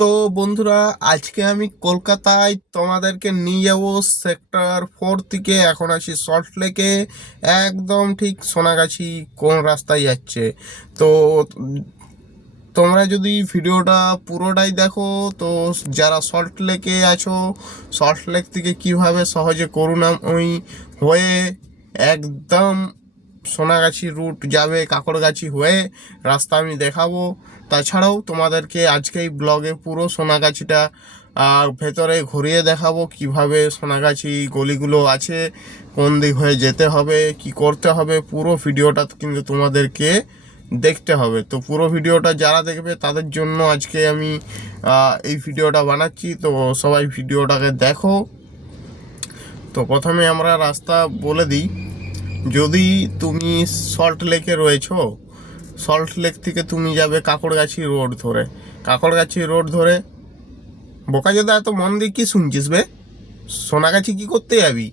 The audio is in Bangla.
তো বন্ধুরা, আজকে আমি কলকাতায় তোমাদেরকে নিয়ে যাব সেক্টর 4 থেকে। এখন আছি সল্টলেকে, একদম ঠিক সোনাগাছি কোন রাস্তায় যাচ্ছে। তো তোমরা যদি ভিডিওটা পুরোটাই দেখো, তো যারা সল্টলেকে আছো, সল্টলেক থেকে কিভাবে সহজে করুণাময়ী হয়ে একদম সোনাগাছি রুট যাবে, কাকড়গাছি হয়ে রাস্তা আমি দেখাবো। তাছাড়াও তোমাদেরকে আজকে এই ব্লগে পুরো সোনাগাছিটা ভেতরে ঘুরিয়ে দেখাবো, কিভাবে সোনাগাছি গলিগুলো আছে, কোন দিক হয়ে যেতে হবে, কি করতে হবে। পুরো ভিডিওটা কিন্তু তোমাদেরকে দেখতে হবে। তো পুরো ভিডিওটা যারা দেখবে তাদের জন্য আজকে আমি এই ভিডিওটা বানাচ্ছি। তো সবাই ভিডিওটাকে দেখো। তো প্রথমে আমরা রাস্তা বলে দিই। যদি তুমি সল্ট লেকে রয়েছো, সল্ট লেক থেকে তুমি যাবে কাকড়গাছি রোড ধরে। কাকড়গাছি রোড ধরে বোকাচোদা, এত মন দিয়ে কি শুনছিস বে? সোনাগাছি কি করতে যাবি?